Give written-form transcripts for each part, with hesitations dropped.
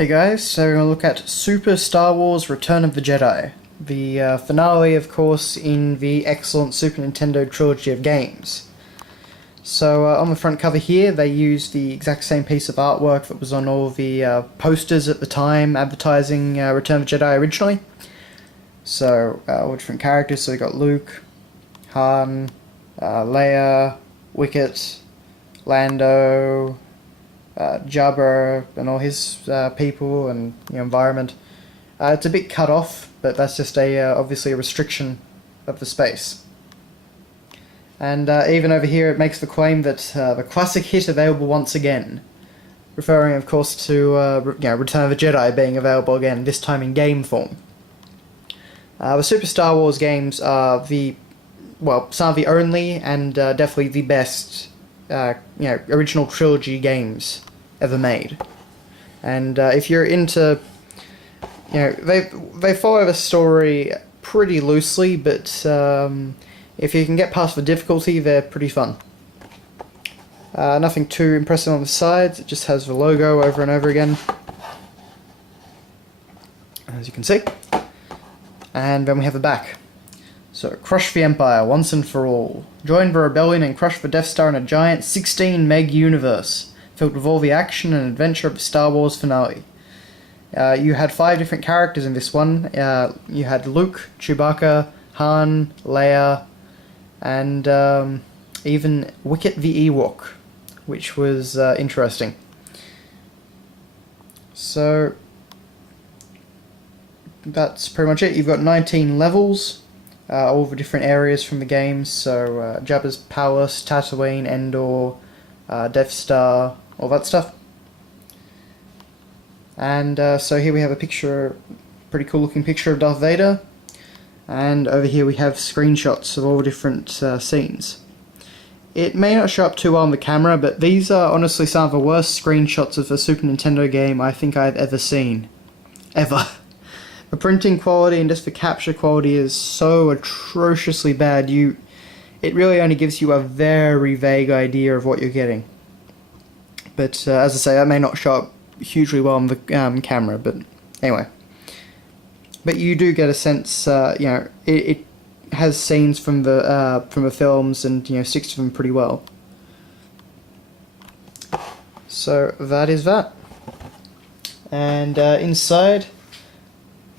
Hey guys, so we're going to look at Super Star Wars Return of the Jedi, the finale, of course, in the excellent Super Nintendo trilogy of games. So on the front cover here, they use the exact same piece of artwork that was on all the posters at the time advertising Return of the Jedi originally. So all different characters, so we got Luke, Han, Leia, Wicket, Lando, Jabba and all his people and environment. It's a bit cut off, but that's just obviously a restriction of the space. And even over here it makes the claim that the classic hit available once again, referring of course to Return of the Jedi being available again, this time in game form. The Super Star Wars games are some of the only and definitely the best original trilogy games ever made. And if you're into, they follow the story pretty loosely, but if you can get past the difficulty, they're pretty fun. Nothing too impressive on the sides, it just has the logo over and over again, as you can see. And then we have the back. So, crush the Empire once and for all. Join the rebellion and crush the Death Star in a giant 16 meg universe, filled with all the action and adventure of the Star Wars finale. You had 5 different characters in this one. You had Luke, Chewbacca, Han, Leia, and even Wicket the Ewok, which was interesting. So, that's pretty much it. You've got 19 levels. All the different areas from the games, so Jabba's Palace, Tatooine, Endor, Death Star, all that stuff. And so here we have a picture, pretty cool looking picture of Darth Vader, and over here we have screenshots of all the different scenes. It may not show up too well on the camera, but these are honestly some of the worst screenshots of a Super Nintendo game I think I've ever seen. Ever. The printing quality and just the capture quality is so atrociously bad, it really only gives you a very vague idea of what you're getting. But as I say, that may not show up hugely well on the camera, but anyway. But you do get a sense, it has scenes from the films and sticks to them pretty well. So that is that. And inside,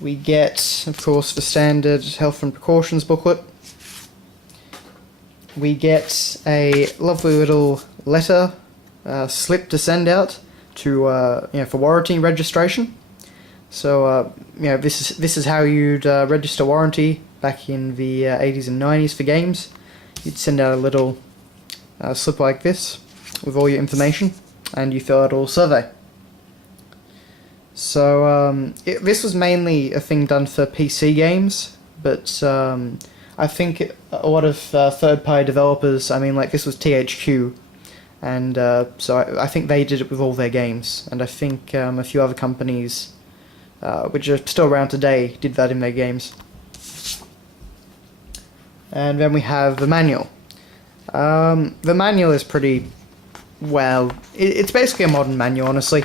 we get, of course, the standard health and precautions booklet. We get a lovely little letter slip to send out to for warranty registration. So this is how you'd register warranty back in the 80s and 90s for games. You'd send out a little slip like this with all your information, and you fill out a little survey. So this was mainly a thing done for PC games, but I think a lot of third-party developers, this was THQ, and so I think they did it with all their games, and I think a few other companies, which are still around today, did that in their games. And then we have the manual. The manual is pretty, it's basically a modern manual, honestly.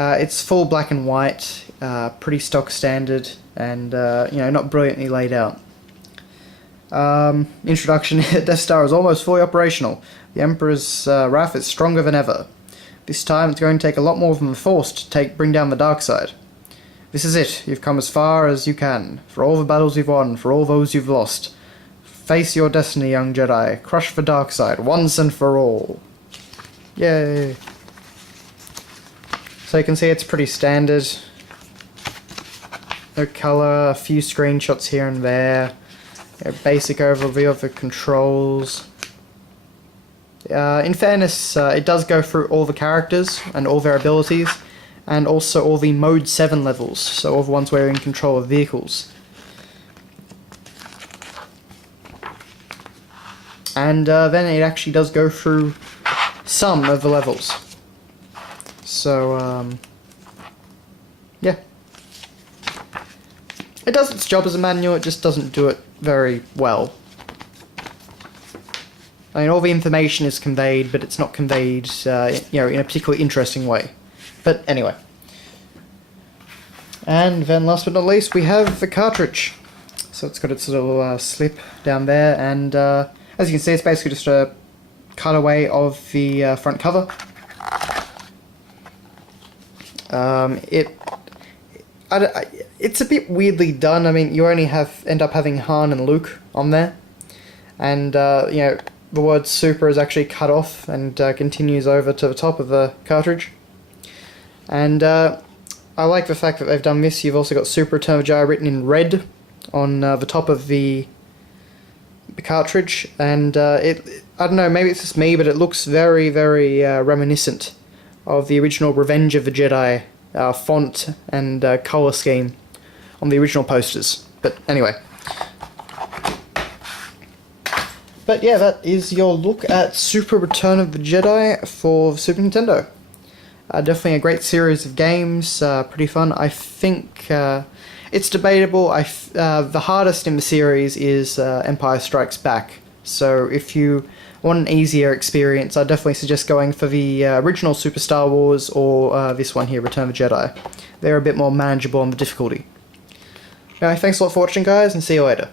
It's full black and white, pretty stock standard, and not brilliantly laid out. Introduction: Death Star is almost fully operational. The Emperor's wrath is stronger than ever. This time it's going to take a lot more than the Force to bring down the dark side. This is it. You've come as far as you can. For all the battles you've won, for all those you've lost. Face your destiny, young Jedi. Crush the dark side once and for all. Yay! So you can see it's pretty standard. No colour, a few screenshots here and there. Basic overview of the controls. In fairness, it does go through all the characters and all their abilities, and also all the Mode 7 levels, so all the ones where you're in control of vehicles. And then it actually does go through some of the levels. So, yeah. It does its job as a manual, it just doesn't do it very well. All the information is conveyed, but it's not conveyed, in a particularly interesting way. But anyway. And then last but not least, we have the cartridge. So it's got its little slip down there, and as you can see, it's basically just a cutaway of the front cover. It's a bit weirdly done. I mean, you only end up having Han and Luke on there, and you know, the word Super is actually cut off and continues over to the top of the cartridge. And I like the fact that they've done this. You've also got Super Return of the Jedi written in red on the top of the cartridge, and I don't know, maybe it's just me, but it looks very, very reminiscent of the original Revenge of the Jedi font and colour scheme on the original posters. But anyway. But yeah, that is your look at Super Return of the Jedi for Super Nintendo. Definitely a great series of games, pretty fun. I think it's debatable. The hardest in the series is Empire Strikes Back, so if you want an easier experience, I definitely suggest going for the original Super Star Wars or this one here, Return of the Jedi. They're a bit more manageable on the difficulty. Anyway, thanks a lot for watching, guys, and see you later.